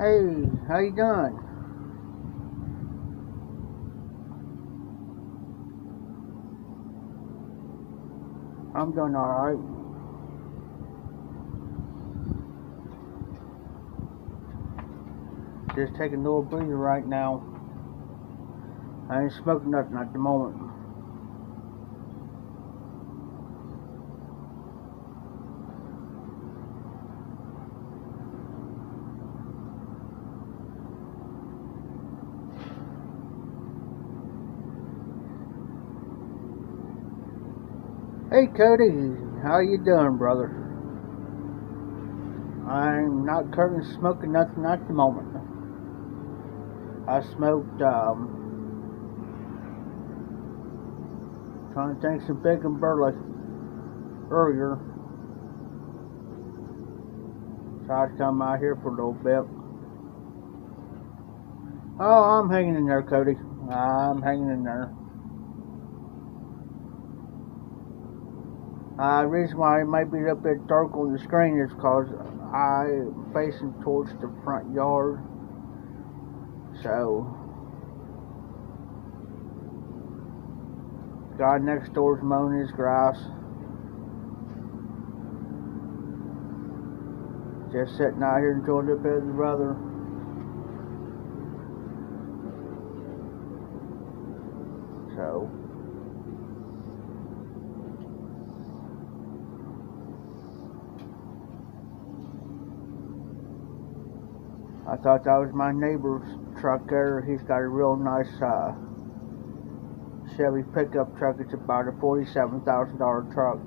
Hey, how you doing? I'm doing alright. Just taking a little breather right now. I ain't smoking nothing at the moment. Hey Cody, how you doing, brother? I'm not currently smoking nothing at the moment. I smoked, trying to think some big and burley earlier. So I'd come out here for a little bit. Oh, I'm hanging in there, Cody. I'm hanging in there. The reason why it might be a bit dark on the screen is because I'm facing towards the front yard. So, guy next door's mowing his grass. Just sitting out here enjoying a bit of the weather. So, I thought that was my neighbor's truck there. He's got a real nice Chevy pickup truck. It's about a $47,000 truck.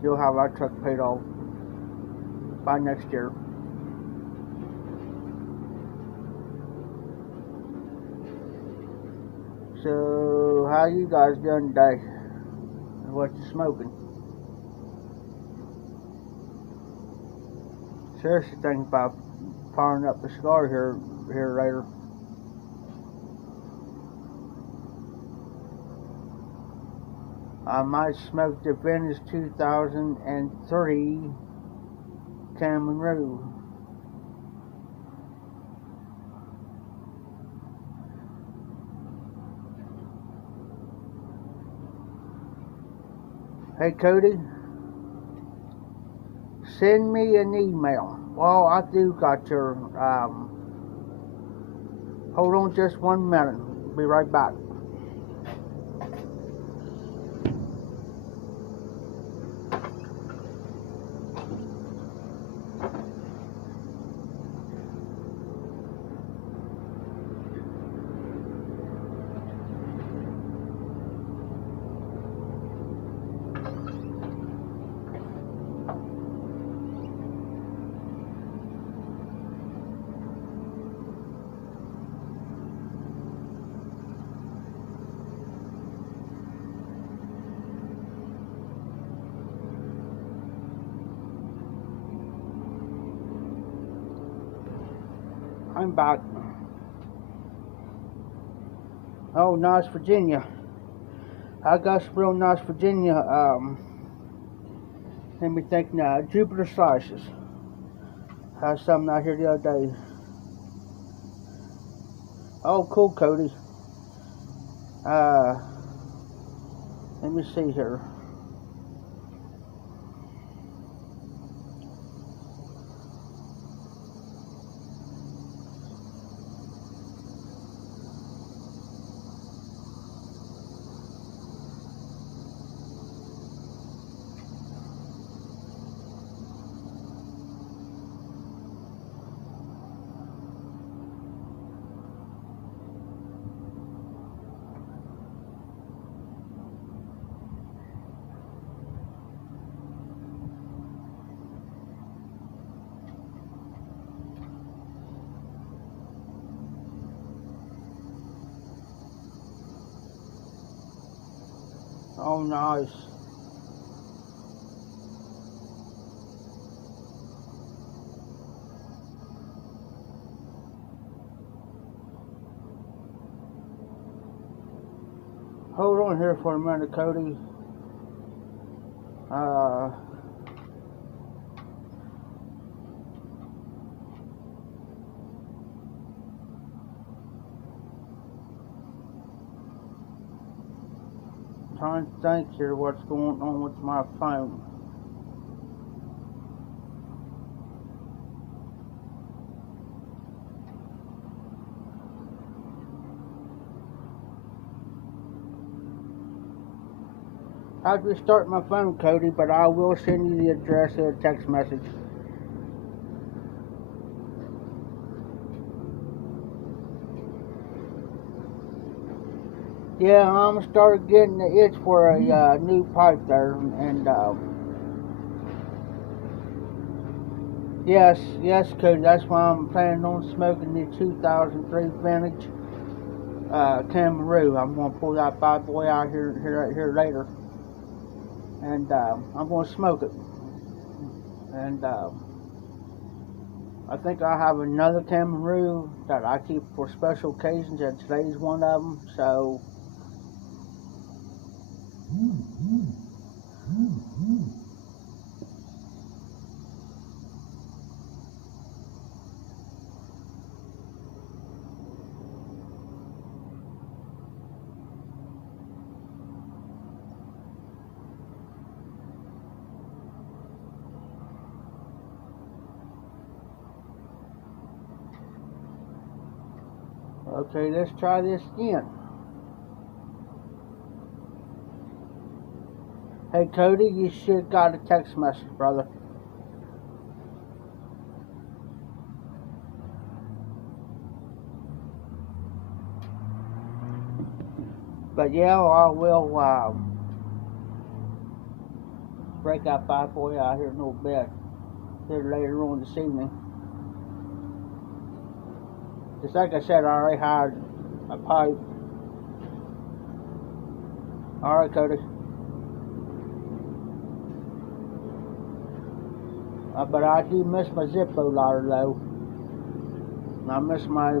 He'll have our truck paid off by next year. So, how you guys doing today? What you smoking? Seriously thinking about firing up a cigar here later. I might smoke the vintage 2003 Cameron. Hey Cody, send me an email. Well, I do got your, hold on just 1 minute. Be right back. I'm back. Oh, nice Virginia. I got some real nice Virginia, let me think now, Jupiter slices. Had some out here the other day. Oh, cool, Cody. Let me see here. Oh, nice. Hold on here for a minute, Cody. trying to think here what's going on with my phone. I have to restart my phone, Cody, but I will send you the address of a text message. Yeah, I'm started getting the itch for a new pipe there, and yes, Cody. That's why I'm planning on smoking the 2003 vintage Cameroon. I'm gonna pull that bad boy out here later, and I'm gonna smoke it. And I think I have another Cameroon that I keep for special occasions, and today's one of them. So. Okay, let's try this again. Hey Cody, you should got a text message, brother. But yeah, I will break that bad boy out here in a little bit. Here later on this evening. Just like I said, I already had a pipe. Alright, Cody. But I do miss my Zippo lighter though. And I miss my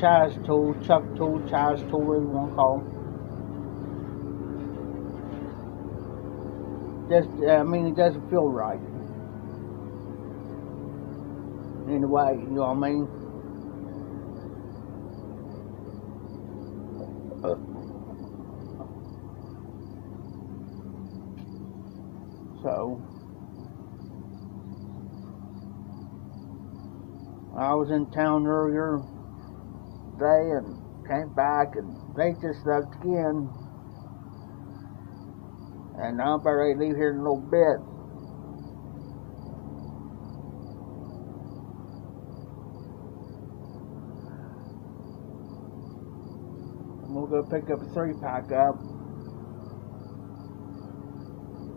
Chaz tool, Chuck tool, Chaz tool, whatever you want to call them. Just, I mean, it doesn't feel right. In a way, you know what I mean? So, I was in town earlier today and came back, and they just left again. And I'm about ready to leave here in a little bit. I'm gonna go pick up a 3-pack up,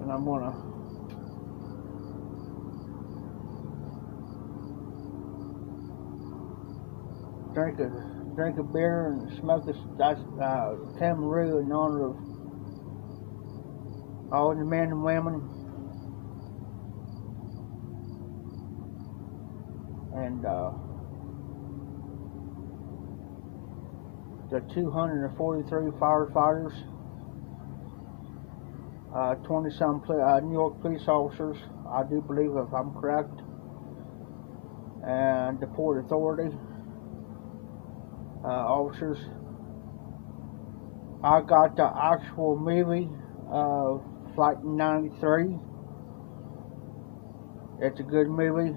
and I'm gonna drink a beer and smoke this Cameroon in honor of all the men and women, and the 243 firefighters, 20-some New York police officers, I do believe, if I'm correct, and the Port Authority officers. I got the actual movie of Flight 93. It's a good movie.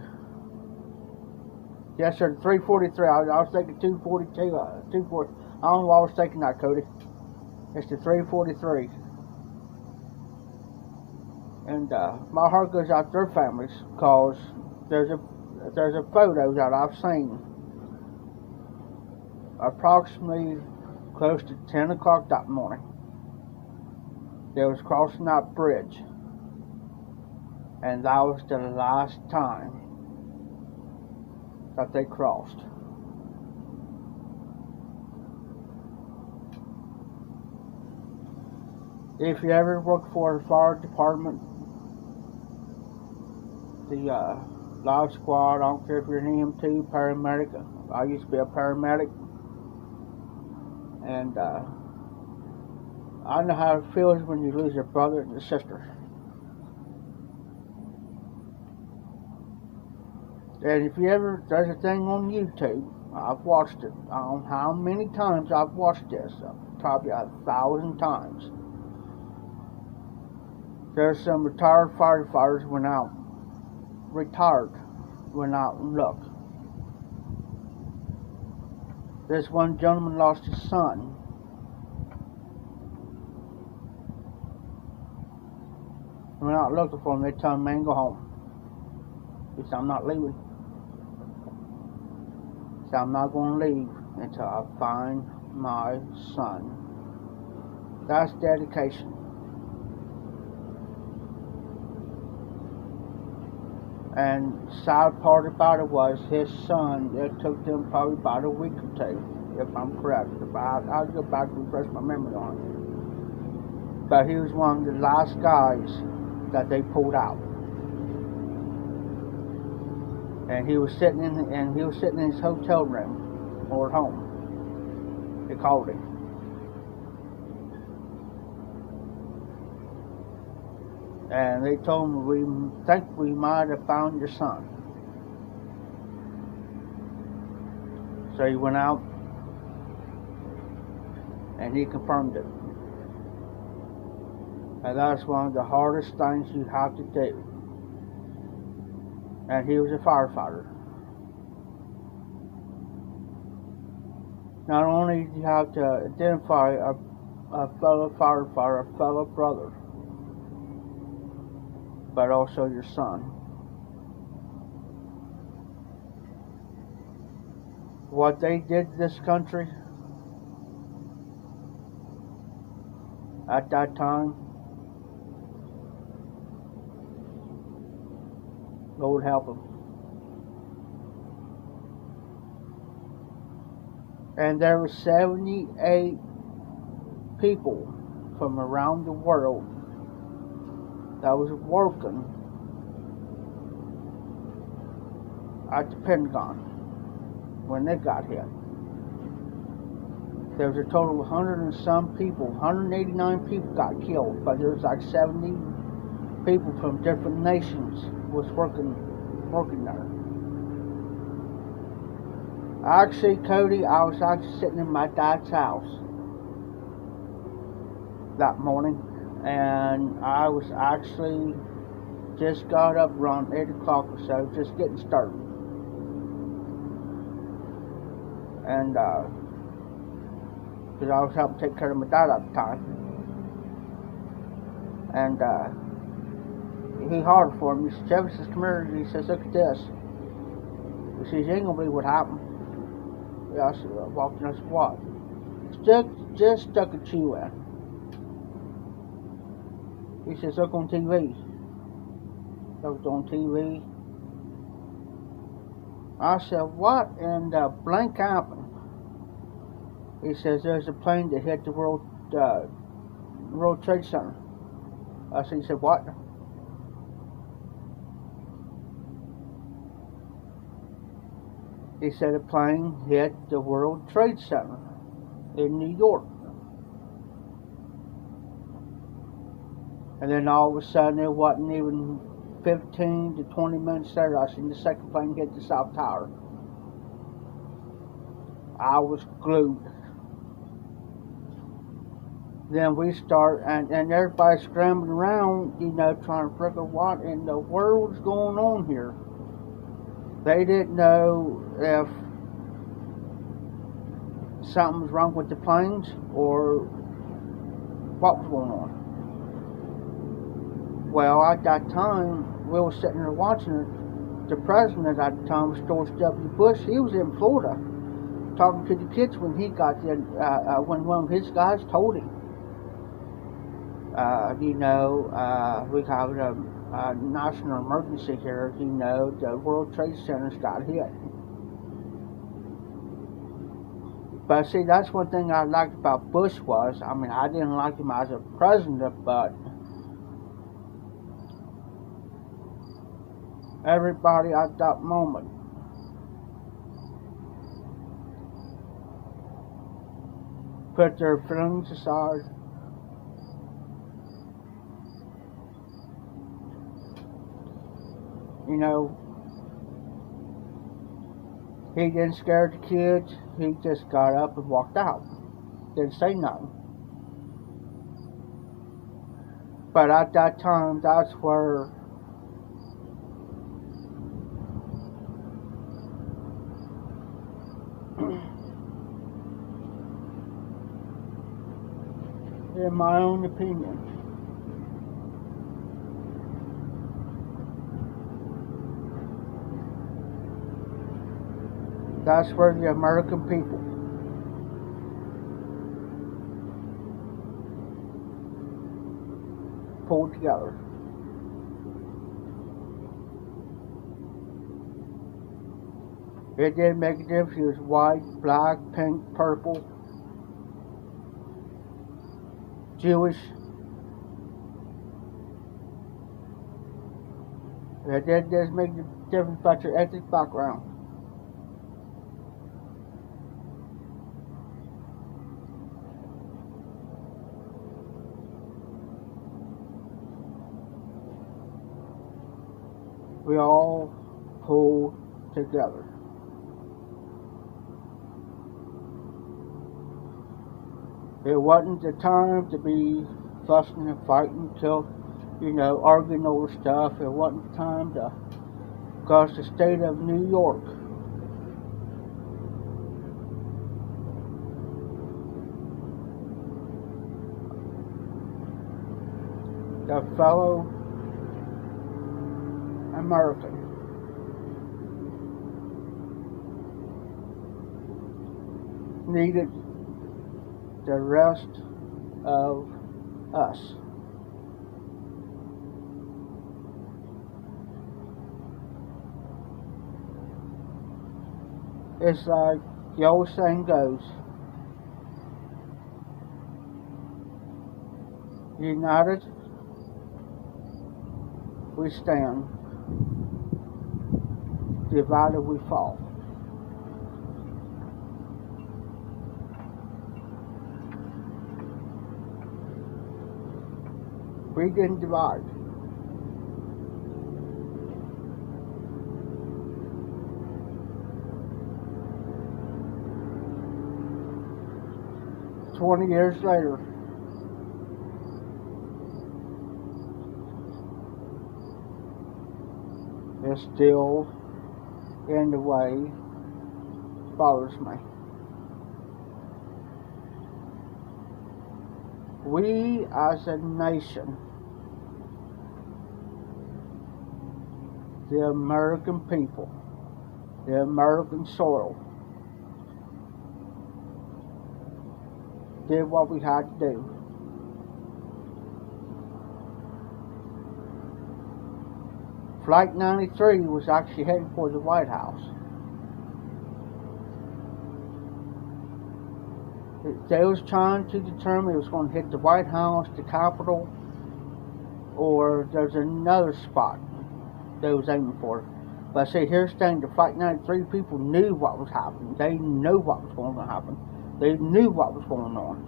Yes, sir. 343. I was thinking 242. 240. I don't know why I was thinking that, Cody. It's the 343. And my heart goes out to their families, because there's a photo that I've seen approximately close to 10 o'clock that morning. They was crossing that bridge, and that was the last time that they crossed. If you ever work for the fire department, the live squad, I don't care if you're an EMT, paramedic. I used to be a paramedic, and I know how it feels when you lose your brother and your sister. And if you ever, there's a thing on YouTube, I've watched it. I don't know how many times I've watched this, probably 1,000 times. There's some retired firefighters went out and looked. This one gentleman lost his son. Went out looking for him. They told him, man, go home. He said, I'm not leaving. He said, I'm not going to leave until I find my son. That's dedication. And sad part about it was his son, it took them probably about a week or two, if I'm correct. I'll go back and refresh my memory on it. But he was one of the last guys that they pulled out. And he was sitting in his hotel room or at home. They called him. And they told him, we think we might have found your son. So he went out and he confirmed it. And that's one of the hardest things you have to do. And he was a firefighter. Not only do you have to identify a fellow firefighter, a fellow brother, but also your son. What they did to this country at that time, Lord help them. And there were 78 people from around the world that was working at the Pentagon when they got hit. There was a total of 100 and some people, 189 people got killed, but there was like 70 people from different nations was working there. Actually, Cody, I was actually sitting in my dad's house that morning, and I was actually just got up around 8 o'clock or so, just getting started. And, because I was helping take care of my dad at the time. And, he hollered for me. He said, Jefferson, come here. He says, look at this. He says, you ain't gonna believe what happened. Yeah, I said, I walked in. I said, what? Just stuck a chew in. He says, look on TV. Looked on TV. I said, what in the blank happened? He says, there's a plane that hit the World Trade Center. He said, what? He said a plane hit the World Trade Center in New York. And then all of a sudden, it wasn't even 15 to 20 minutes later, I seen the second plane hit the South Tower. I was glued. Then we start, and everybody's scrambling around, trying to figure what in the world's going on here. They didn't know if something was wrong with the planes or what was going on. Well, at that time, we were sitting there watching it. The president at the time was George W. Bush. He was in Florida talking to the kids when he got there, when one of his guys told him, we have a national emergency here, the World Trade Center's got hit. But see, that's one thing I liked about Bush was, I didn't like him as a president, but everybody at that moment put their feelings aside. He didn't scare the kids. He just got up and walked out. Didn't say nothing. But at that time, that's where in my own opinion, that's where the American people pulled together. It didn't make a difference. It was white, black, pink, purple, Jewish. It didn't make a difference about your ethnic background. We all pulled together. It wasn't the time to be fussing and fighting, arguing over stuff. It wasn't the time to, because the state of New York the fellow American needed the rest of us. It's like the old saying goes, united we stand, divided we fall. We didn't divide. "20 years later, it's still in the way bothers me. We as a nation, the American people, the American soil, did what we had to do. Flight 93 was actually heading for the White House. They was trying to determine it was going to hit the White House, the Capitol, or there's another spot they was aiming for. But see, here's the thing, the Flight 93 people knew what was happening. They knew what was going to happen. They knew what was going on.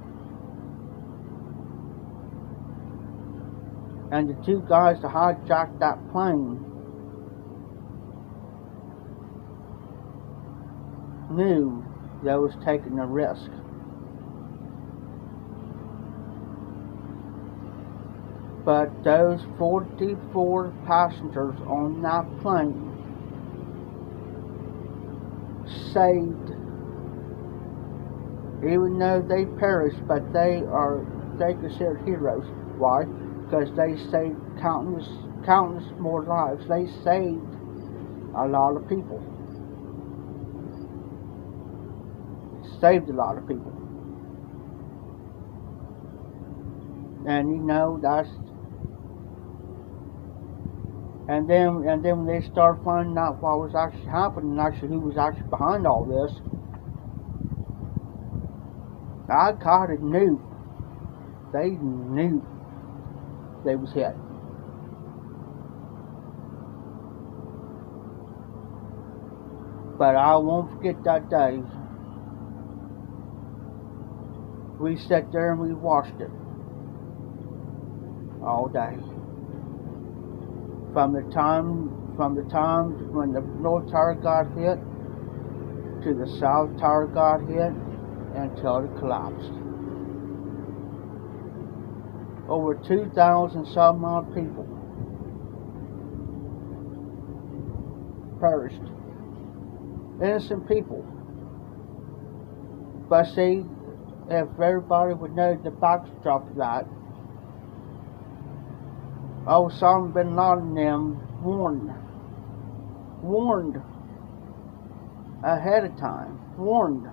And the two guys that hijacked that plane knew they was taking a risk. But those 44 passengers on that plane saved, even though they perished, but they considered heroes. Why? Because they saved countless more lives. They saved a lot of people. Saved a lot of people. And that's. And then when they started finding out what was actually happening, who was actually behind all this, I kind of knew. They knew they was hit. But I won't forget that day. We sat there and we watched it all day. From the time when the North Tower got hit to the South Tower got hit until it collapsed. over 2,000 some odd people perished. Innocent people. But see, if everybody would know the backdrop of that, Osama bin Laden them warned ahead of time, warned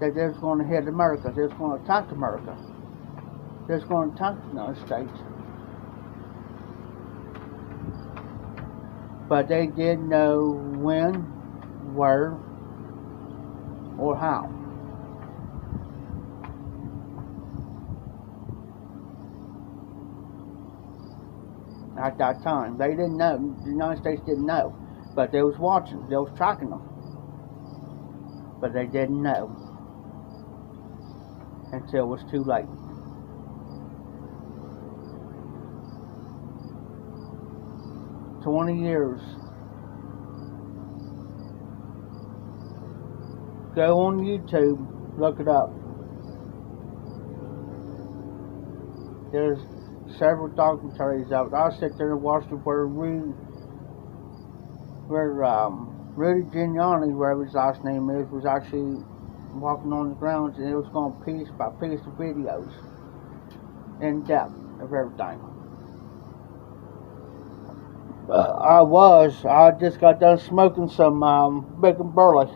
that they was going to hit America, they was going to attack America, they was going to attack the United States. But they didn't know when, where, or how. At that time, they didn't know. The United States didn't know, but they was watching. They was tracking them, but they didn't know until it was too late. "20 years. Go on YouTube, look it up. There's several documentaries out. I sit there and watch it where Rudy Giuliani, whatever his last name is, was actually walking on the grounds, and it was going piece by piece of videos in depth of everything. I just got done smoking some Big and Burley.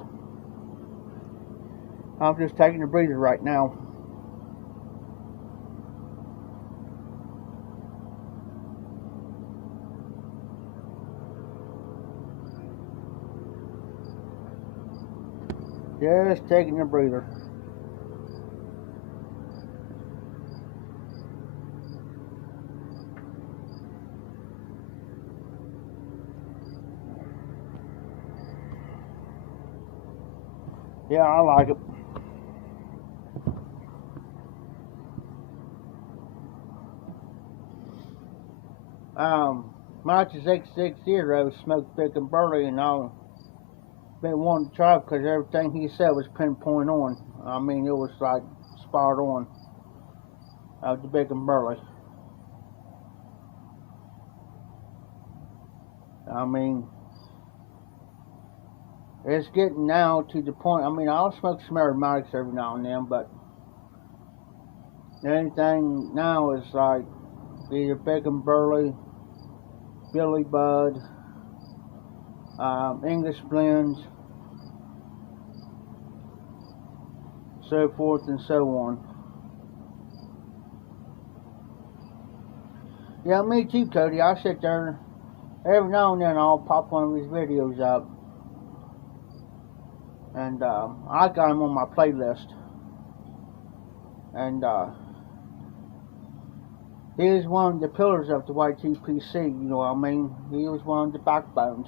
I'm just taking a breather right now. Just taking a breather. Yeah, I like it. Matches 660 smoked Big and Burley, and I've been wanting to try because everything he said was pinpoint on. I mean, it was like spot on of the Big and Burley. I mean, it's getting now to the point. I mean, I'll smoke some aromatics every now and then, but anything now is like either Big and Burley, Billy Bud, English blends, so forth and so on. Yeah, me too, Cody. I sit there every now and then. I'll pop one of his videos up, and I got him on my playlist, and he was one of the pillars of the YTPC. You know what I mean? He was one of the backbones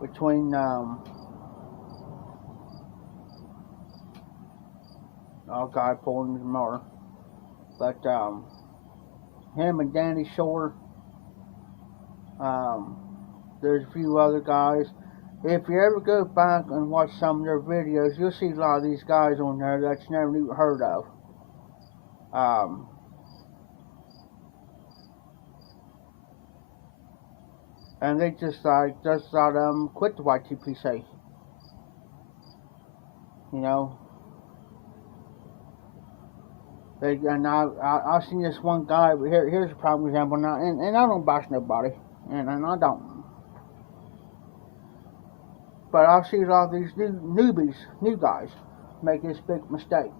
between guy pulling his mower. But him and Danny Shore, there's a few other guys. If you ever go back and watch some of their videos, you'll see a lot of these guys on there that you never even heard of. And they just thought quit the YTPC. You know. And I seen this one guy. Here's a prime example now, and I don't bash nobody, and I don't. But I see a lot of these new guys, make this big mistake.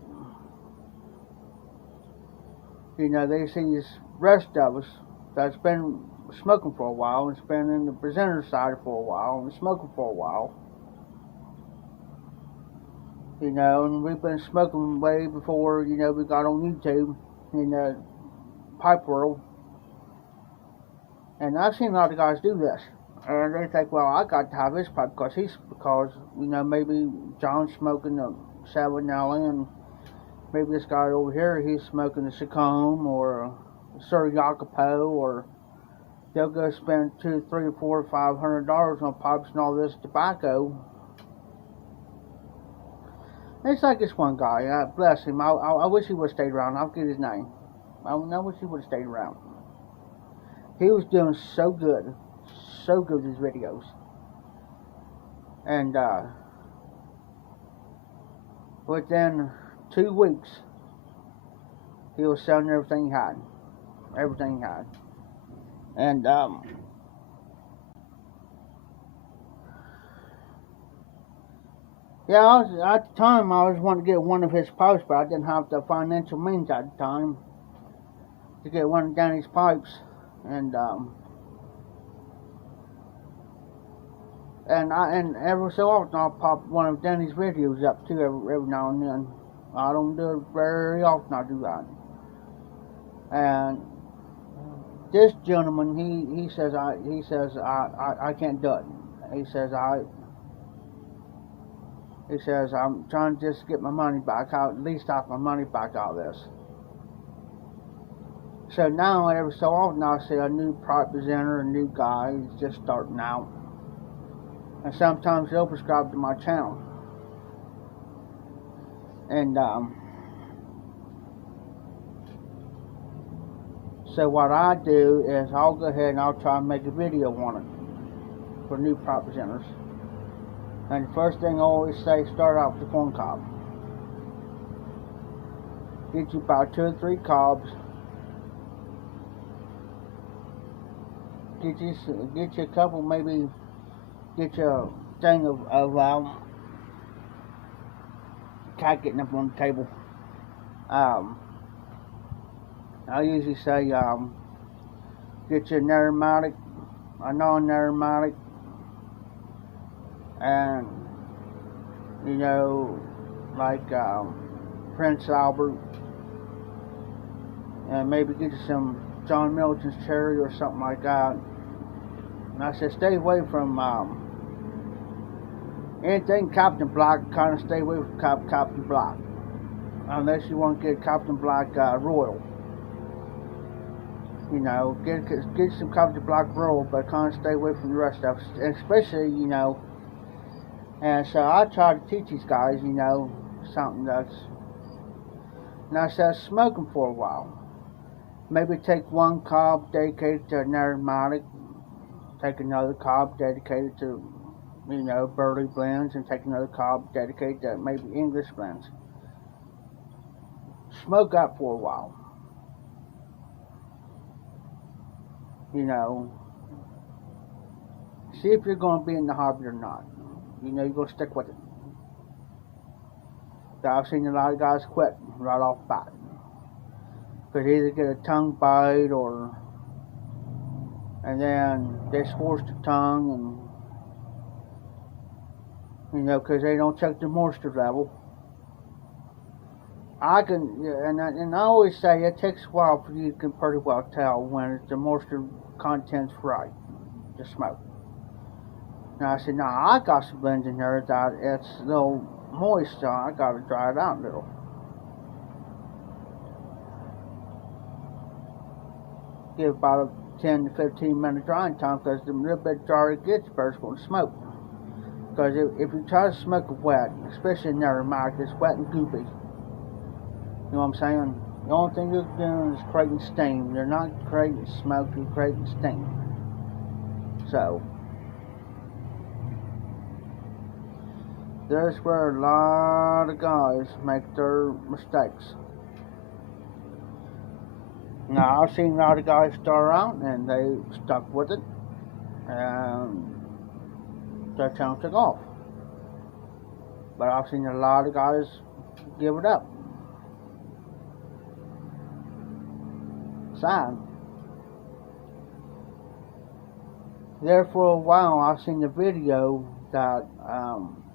You know, they see this rest of us that's been smoking for a while, and it's been in the presenter side for a while, and smoking for a while. You know, and we've been smoking way before, you know, we got on YouTube in the pipe world. And I've seen a lot of guys do this. And they think, well, I got to have this pipe because, you know, maybe John's smoking a 7L, and maybe this guy over here, he's smoking a Chacombe or a Sir Jacopo, or they'll go spend $200, $300, $400, $500 on pipes and all this tobacco. It's like this one guy, bless him. I wish he would have stayed around. I'll get his name. I wish he would have stayed around. He was doing so good with his videos. And within 2 weeks, he was selling everything he had. Everything he had. And yeah, at the time I was wanting to get one of his pipes, but I didn't have the financial means at the time to get one of Danny's pipes. And every so often I'll pop one of Danny's videos up too every now and then. I don't do it very often. I do that. And this gentleman, he says I can't do it. He says I'm trying to just get my money back out, at least half my money back out of this. So now every so often I see a new pipe presenter, a new guy, he's just starting out. And sometimes they'll subscribe to my channel. And so what I do is I'll go ahead and I'll try and make a video on it for new pipe presenters. And the first thing I always say, start out with the corn cob. Get you about 2 or 3 cobs. Get you a couple, maybe get you a thing of cat getting up on the table. I usually say get you a aromatic, a non-aromatic, and you know, like Prince Albert, and maybe get you some John Milton's cherry or something like that. And I said stay away from anything Captain Black. Kind of stay away from Captain Black, unless you want to get Captain Black Royal. You know, get some Captain Black Royal, but kind of stay away from the rest of it, especially, you know. And so I try to teach these guys, you know, something that's. And I said smoke them for a while. Maybe take one cob dedicated to an aromatic, take another cob dedicated to, you know, burley blends, and take another cob dedicated to maybe English blends. Smoke that for a while. You know, see if you're going to be in the hobby or not. You know, you're going to stick with it. I've seen a lot of guys quit right off the bat. Because they either get a tongue bite and then they scorch the tongue, and you know, because they don't check the moisture level. And I always say it takes a while for you to pretty well tell when the moisture content's right to smoke. Now I said, now I got some blends in here that it's a little moist, so I got to dry it out a little. Give about a 10 to 15 minute drying time, because the little bit drier it gets, the better it's going to smoke. Because if you try to smoke it wet, especially in aromatic, it's wet and goopy. You know what I'm saying? The only thing you're doing is creating steam. You're not creating smoke, you're creating steam. So, there's where a lot of guys make their mistakes. Now, I've seen a lot of guys start out and they stuck with it, and their channel took off. But I've seen a lot of guys give it up. Sad. There for a while, I've seen the video that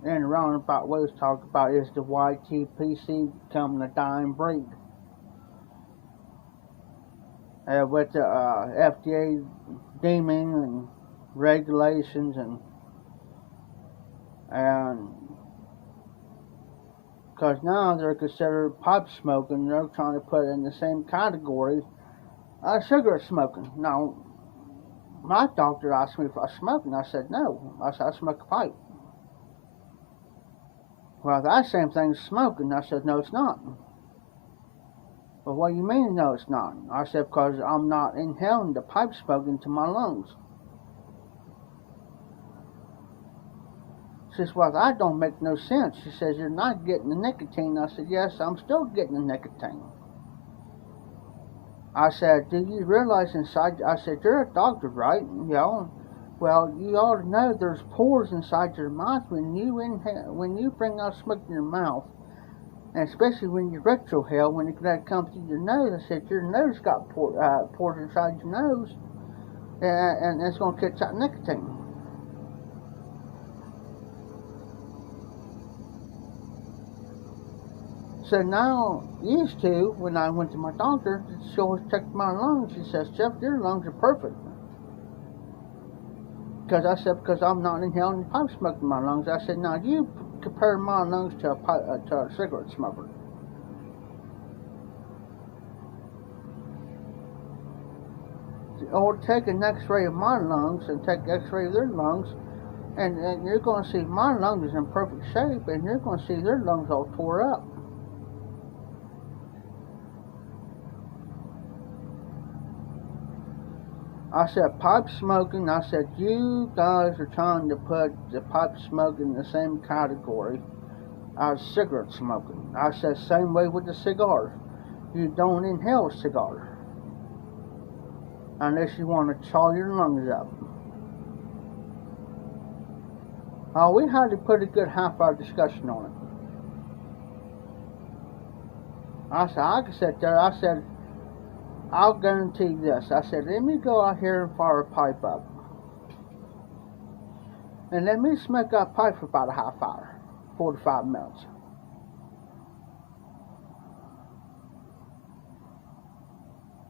in a roundabout way was talked about is the YTPC becoming a dying breed. With the FDA deeming and regulations and because now they're considered pipe smoking, they're trying to put it in the same category cigarette smoking. Now, my doctor asked me if I was smoking. I said no. I said I smoke a pipe. Well, that same thing's smoking. I said, no, it's not. Well, what do you mean, no, it's not? I said, because I'm not inhaling the pipe smoke into my lungs. She says, well, that don't make no sense. She says, you're not getting the nicotine. I said, yes, I'm still getting the nicotine. I said, do you realize inside, I said, you're a doctor, right? You know, well, you ought to know there's pores inside your mouth when you inhale, when you bring out smoke in your mouth, and especially when you retrohale, when it comes through your nose. I said, your nose got pores inside your nose, and it's going to catch that nicotine. So now, used to, when I went to my doctor, she always checked my lungs. She says, Jeff, your lungs are perfect. Because I said, because I'm not inhaling pipe smoke in my lungs. I said, now you compare my lungs to a cigarette smoker. Or take an x-ray of my lungs and take an x-ray of their lungs, and you're going to see my lungs is in perfect shape, and you're going to see their lungs all tore up. I said, pipe smoking, I said, you guys are trying to put the pipe smoking in the same category as cigarette smoking. I said, same way with the cigars. You don't inhale a cigar unless you want to chaw your lungs up. We had to put a good half-hour discussion on it. I said, I could sit there, I said, I'll guarantee this. I said, let me go out here and fire a pipe up. And let me smoke that pipe for about a half hour, 45 minutes.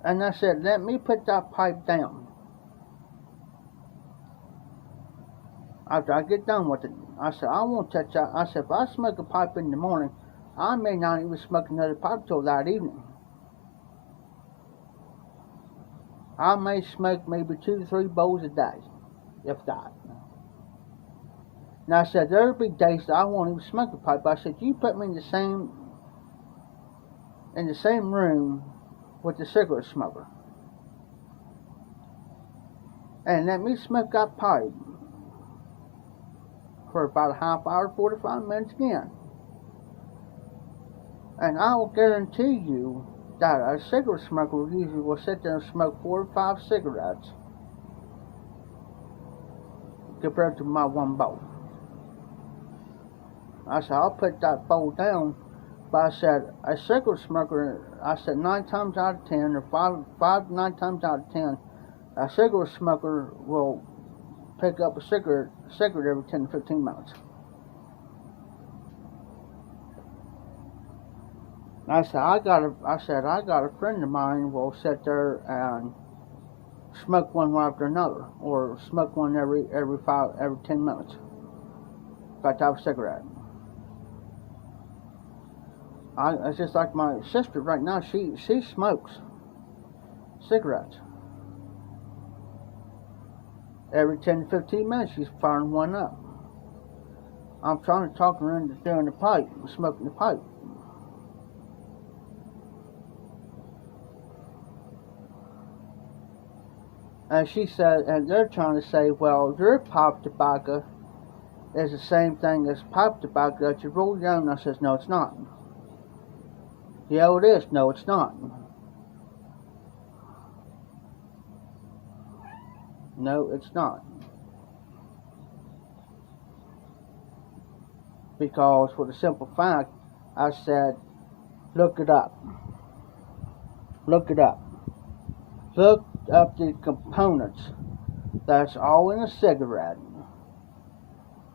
And I said, let me put that pipe down. After I get done with it, I said, I won't touch that. I said, if I smoke a pipe in the morning, I may not even smoke another pipe till that evening. I may smoke maybe 2 to 3 bowls a day, if that. Now I said, there'll be days that I won't even smoke a pipe. I said, you put me in the same room with the cigarette smoker, and let me smoke that pipe for about a half hour, 45 minutes again. And I will guarantee you that a cigarette smoker usually will sit there and smoke 4 or 5 cigarettes compared to my one bowl. I said, I'll put that bowl down, but I said, a cigarette smoker, I said 9 times out of 10, or 9 times out of 10, a cigarette smoker will pick up a cigarette every 10 to 15 minutes. I said, I got a friend of mine will sit there and smoke one right after another, or smoke one every 10 minutes. Got to have a cigarette. It's just like my sister right now. She smokes cigarettes. Every 10 to 15 minutes, she's firing one up. I'm trying to talk her into doing the pipe, smoking the pipe. And she said, and they're trying to say, well, your pipe tobacco is the same thing as pipe tobacco that you roll down. I says, no, it's not. Yeah, it is. No, it's not. No, it's not. Because for the simple fact, I said, look it up. Look it up. Look up the components that's all in a cigarette.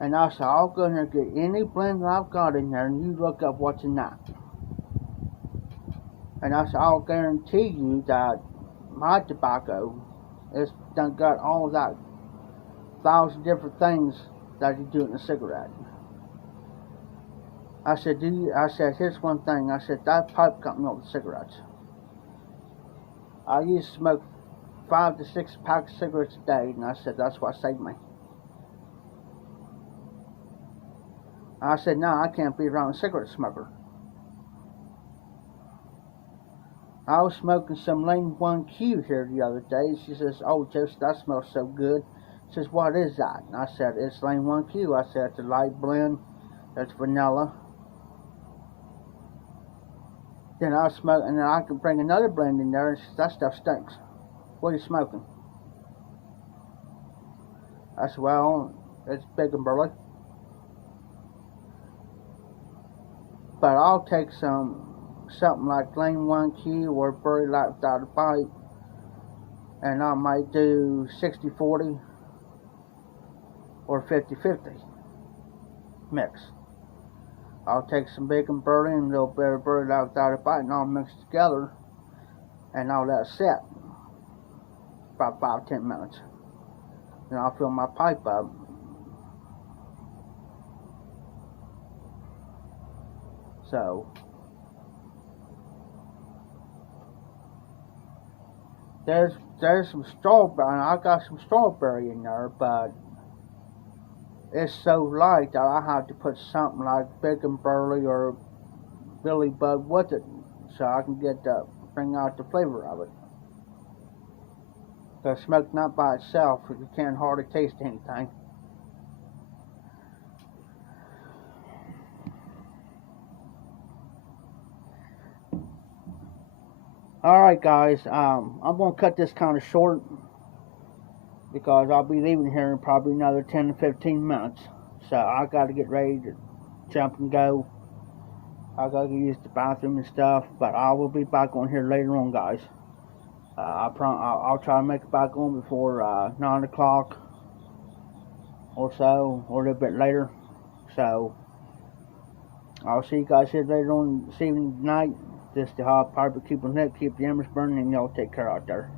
And I said, I'll go in there and get any blend that I've got in there, and you look up what's in that. And I said, I'll guarantee you that my tobacco has done got all of that 1,000 different things that you do in a cigarette. I said, here's one thing. I said, that pipe got me all the cigarettes. I used to smoke 5 to 6 packs of cigarettes a day, and I said, that's what saved me. I said, no, I can't be around a cigarette smoker. I was smoking some Lane 1Q here the other day. She says, oh, Joseph, that smells so good. She says, what is that? And I said, it's Lane 1Q. I said, it's a light blend. It's vanilla. Then I was smoking, and then I could bring another blend in there, and she says, that stuff stinks. What are you smoking? I said, well, it's big and burly. But I'll take something like Lane 1Q or Burley Light Without a Pipe, and I might do 60-40 or 50-50 mix. I'll take some big and burly and a little bit of Burley Light Without a Pipe, and I'll mix it together, and I'll let it sit about 5-10 minutes. Then I'll fill my pipe up. So there's some strawberry. I got some strawberry in there, but it's so light that I have to put something like Big and Burley or Billy Bud with it, so I can bring out the flavor of it. Because smoke not by itself, you can't hardly taste anything. Alright guys, I'm going to cut this kind of short because I'll be leaving here in probably another 10 to 15 minutes. So I got to get ready to jump and go. I got to use the bathroom and stuff, but I will be back on here later on, guys. I'll try to make it back on before 9 o'clock or so, or a little bit later. So I'll see you guys here later on this evening tonight. Just to probably keep on it, keep the embers burning, and y'all take care out there.